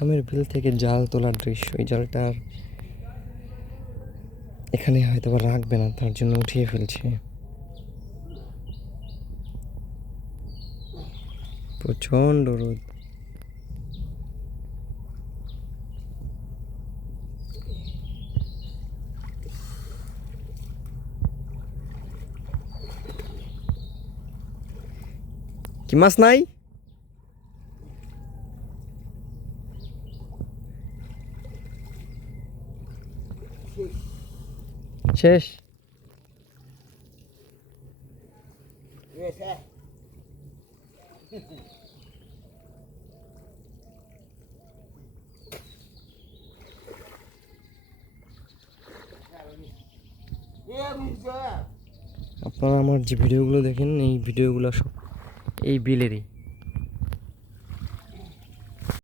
আমের বিল থেকে জাল তোলার দৃশ্য। এই জালটা আর এখানে হয়তো বা রাখবে না, তার জন্য উঠিয়ে ফেলছে। প্রচণ্ড রোদ। কি মাছ নাই? শেষ। আপনারা আমার যে ভিডিওগুলো দেখেন, এই ভিডিওগুলো সব এই বিলেরই।